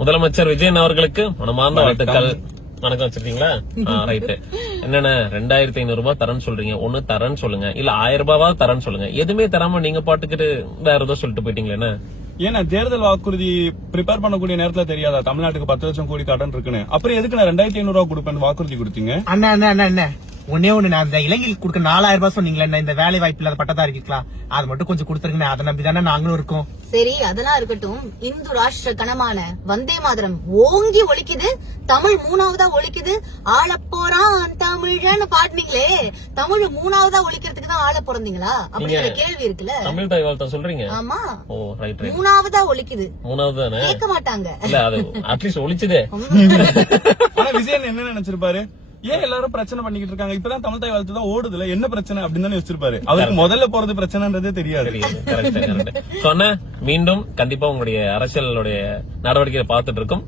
முதலமைச்சர் விஜயன் அவர்களுக்கு மனமார்ந்த வாழ்த்துக்கள். வணக்கம் வச்சிருக்கீங்களா? ரைட்டு. என்னென்ன 2500 ரூபாய் தரேன்னு சொல்றீங்க, ஒண்ணு தரேன்னு சொல்லுங்க, இல்ல 1000 ரூபாய் தரேன்னு சொல்லுங்க. எதுவுமே தராம நீங்க பாட்டுக்கிட்டு வேற ஏதோ சொல்லிட்டு போயிட்டீங்களே. ஏன்னா தேர்தல் வாக்குறுதி ப்ரிப்பேர் பண்ணக்கூடிய நேரத்துல தெரியாதா தமிழ்நாட்டுக்கு 10 லட்சம் கோடி கடன் இருக்குன்னு? அப்புறம் எதுக்கு நான் 2500 ரூபாய் கொடுப்பேன் வாக்குறுதி கொடுத்தீங்க? அண்ணா அண்ணா அண்ணா அண்ணா ஒன்னே ஒண்ணு, நான் அந்த இளைஞர்களுக்கு கொடுக்க 4000 ரூபாய் சொன்னீங்களே, இந்த வேலை வாய்ப்பு இல்லாத பட்டதாரிக்கலாம் அது மட்டும் கொஞ்சம் கொடுத்துருங்க. அதை நம்பி தானே நாங்களும் இருக்கோம். சரி, அதெல்லாம் இருக்கட்டும். இந்து ராஷ்டிர கணமான வந்தே மாதரம் ஓங்கி ஒலிக்குது, தமிழ் 3வதா ஒலிக்குது. ஆளப்போறான் தமிழன்னு பாடுனீங்களே, தமிழ் 3வதா ஒலிக்கிறதுக்கு தான் ஆள பிறந்தீங்களா அப்படிங்கிற கேள்வி இருக்குல்ல. தமிழ் தாய் வாழ்த்து சொல்றீங்க. ஆமா, ஓ ரைட். 3வதா ஒலிக்குது. 3வது தானே கேட்க மாட்டாங்க. இல்ல அது அட்லீஸ்ட் ஒலிச்சுதே. ஆனா விஜயன் என்ன நினைச்சிருப்பாரு? ஏன் எல்லாரும் பிரச்சனை பண்ணிக்கிட்டு இருக்காங்க, இப்பதான் தமிழ் தாய் வாழ்த்து தான் ஓடுதுல, என்ன பிரச்சனை அப்படின்னு தானே வச்சிருப்பாரு. அவருக்கு முதல்ல போறது பிரச்சனைன்றதே தெரியாது. சொன்ன மீண்டும் கண்டிப்பா உங்களுடைய அரசியலுடைய நடவடிக்கையை பார்த்துட்டு இருக்கும்.